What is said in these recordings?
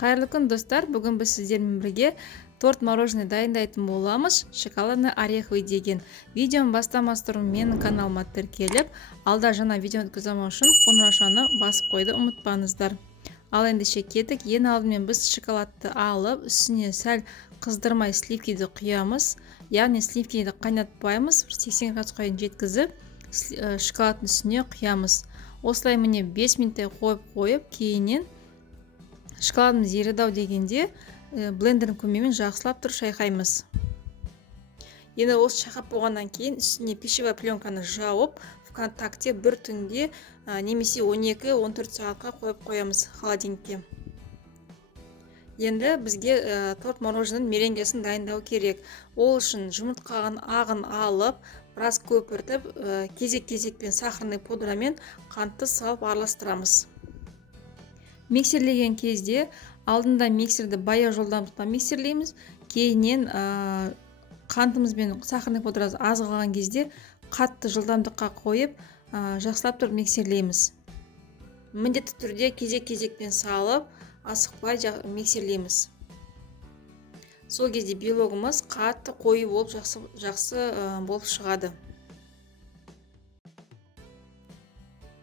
Қайырлы күн достар, бүгін біз сіздермен бірге торт мороженое дайындайтын боламыз. Шоколадный ореховый деген видеоны бастамастан менің каналыма тіркеліп, алда жаңа видео өткіземін үшін қоңыраушаны басып қойды, ұмытпаңыздар. Ал ендеше кеттік. Ең алдымен біз шоколадты алып, үстіне сәл қыздырмай сливкиді құямыз. Яғни сливкиді қайнатпаймыз, 80 градусқа дейін жеткізіп, шоколадтың үстіне құямыз. Осылай міне 5 минуттай қойып, кейіннен шоколадымыз еріді дегенде блендердің көмегімен жақсылап тұрып шайқаймыз. Енді осы шайқап болғаннан кейін үстіне пищевая пленканы жауып, ВКонтакте бір түнге немесе 12-14 сағатқа қойып қоямыз холодильникке. Енді бізге торт мороженың меренгесін дайындау керек. Ол үшін жұмыртқаның ағын алып, біраз көпіртіп, кезек-кезекпен сахарный пудрамен қантты салып араластырамыз. Миксерлеген кезде алдында миксерді баяу жылдамдықта миксерлейміз. Кейіннен қантымыз бен сахарный пудрасы аз қалған кезде қатты жылдамдыққа қойып, жақсылап тұрып миксерлейміз. Міндетті түрде кезек-кезекпен салып, асықпай миксерлейміз. Сол кезде белогымыз қатты қою болып жақсы болып шығады.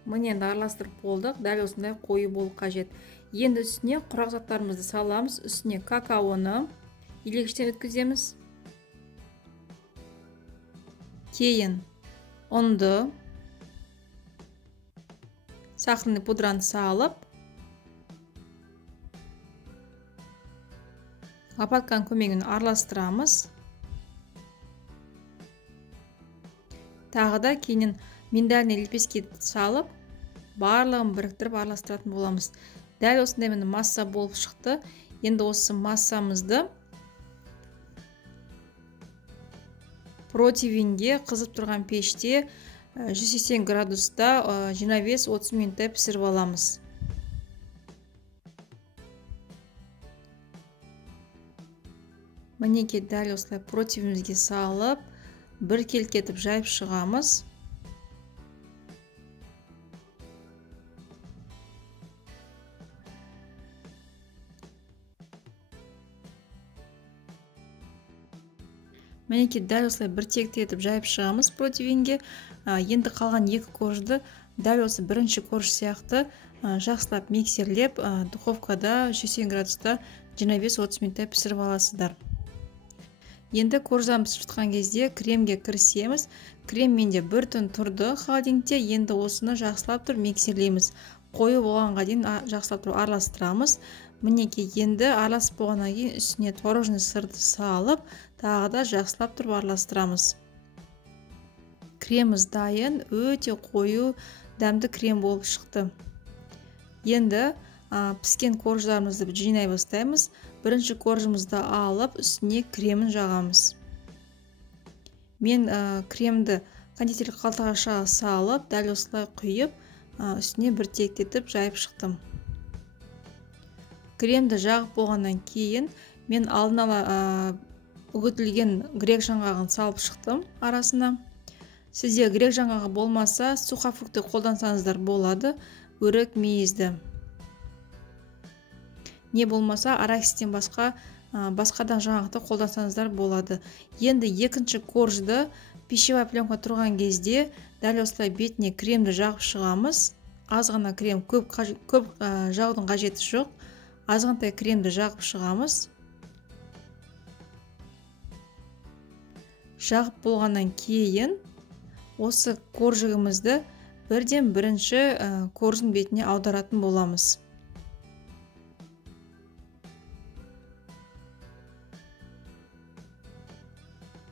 Міне араластырып болдық, дәл осындай қою болу қажет. Енді үстіне құрақ заттарымызды саламыз. Үстіне какаоны илегіштен өткіземіз. Кейін ұнды, сахарный пудраны салып, лопатканың көмегімен араластырамыз. Тағы да кейінен миндальный лепестки салып, барлығын біріктіріп араластыратын боламыз. Дәл осындай міне масса болып шықты. Енді осы массамызды противенге қызып тұрған пеште 180 градуста 25-30 минуттай пісіріп аламыз. Мінеке дәл осылай противенімізге салып, бір келкетіп жайып шығамыз. Мінеке дәл осылай бір текті етіп жайып шығамыз противенге. Енді қалған екі коржды дәл осы бірінші корж сияқты жақсылап миксерлеп, духовкада 180 градуста 25-30 минуттай пісіріп аласыздар. Енді корждан пісіп жатқан кезде кремге кірісеміз. Крем менде бір түн тұрды холодильникте. Енді осыны жақсылап тұрып миксерлейміз. Қою болғанға дейін жақсылап тұрып араластырамыз. Мінеке енді араласып болғаннан кейін үстіне творожный сырды салып, тағы да жақсылап тұрып араластырамыз. Креміміз дайын, өте қою, дәмді крем болып шықты. Енді піскен корждарымызды жинай бастаймыз. Бірінші коржымызды алып, үстіне кремін жағамыз. Мен кремді кондитерлік қалтаға салып, дәл осылай құйып, үстіне бір тектетіп жайып шықтым. Кремді жағып болғаннан кейін мен алдын ала үгітілген грек жаңғағын салып шықтым арасына. Сізде грек жаңғағы болмаса, сухофрукты қолдансаңыздар болады, өрік, мейізді. Не болмаса, арахистен басқадан жаңғақты қолдансаңыздар болады. Енді екінші коржды пищевая пленка тұрған кезде дәл осылай бетіне кремді жағып шығамыз. Аз ғана крем, көп жағудың қажеті жоқ. Азғантай кремді жағып шығамыз. Жағып болғаннан кейін осы коржығымызды бірден бірінші коржың бетіне аударатын боламыз.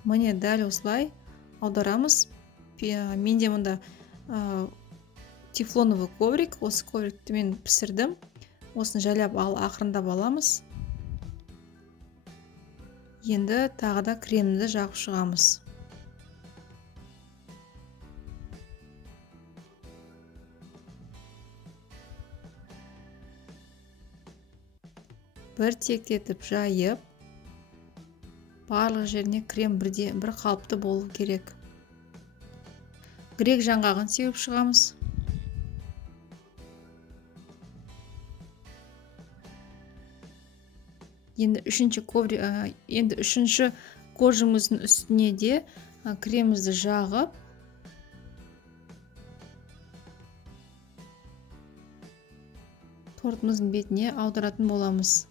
Міне дәл осылай аударамыз. Менде мұнда тефлоновый коврик. Осы коврикті мен пісірдім. Осыны жайлап ақырындап аламыз. Енді тағы да кремді жағып шығамыз. Бір тектетіп жайып, барлық жеріне крем бір қалыпты болу керек. Грек жаңғағын сеуіп шығамыз. Енді үшінші коржымыздың үстіне де кремімізді жағып тортымыздың бетіне аударатын боламыз.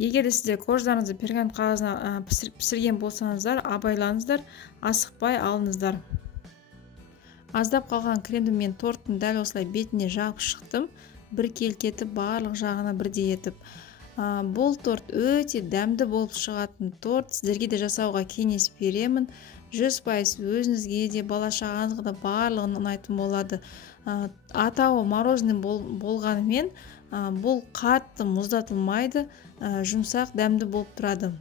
Егер де сіздер корждарыңызды пергамент қағазына пісірген болсаңыздар, абайлаңыздар, асықпай алыңыздар. Аздап қалған кремді мен торттың дәл осылай бетіне жағып шықтым, біркелкетіп барлық жағына бірдей етіп. Бұл торт өте дәмді болып шығатын торт. Сіздерге де жасауға кеңес беремін. 100% өзіңізге де бала шағаңызға да барлығын ұнайтын болады. Атауы мороженый болғанымен бұл қатты мұздатылмайды, жұмсақ дәмді болып тұрады.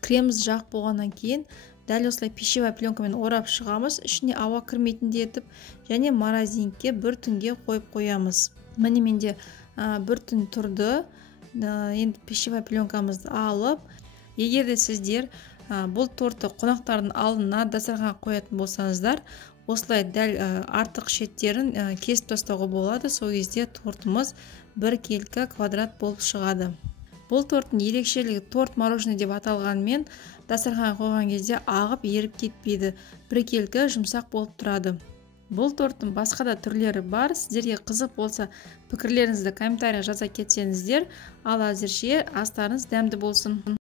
Креміміз жақ болғаннан кейін дәл осылай пищевая пленкамен орап шығамыз, ішіне ауа кірмейтіндей етіп, және морозилькаге бір түнге қойып қоямыз. Міне менде бір түн тұрды. Енді пищевая пленкамызды алып, егер де сіздер бұл тортты қонақтардың алдына дастарханға қоятын болсаңыздар, осылай дәл артық шеттерін кесіп тастауға болады. Сол кезде тортымыз бір келкі квадрат болып шығады. Бұл торттың ерекшелігі торт мороженый деп аталғанымен дастарханға қойған кезде ағып еріп кетпейді. Бір келкі жұмсақ болып тұрады. Бұл торттың басқа да түрлері бар. Сіздерге қызық болса, пікірлеріңізді комментария жаза кетсеңіздер, ал әзірше астарыңыз дәмді болсын.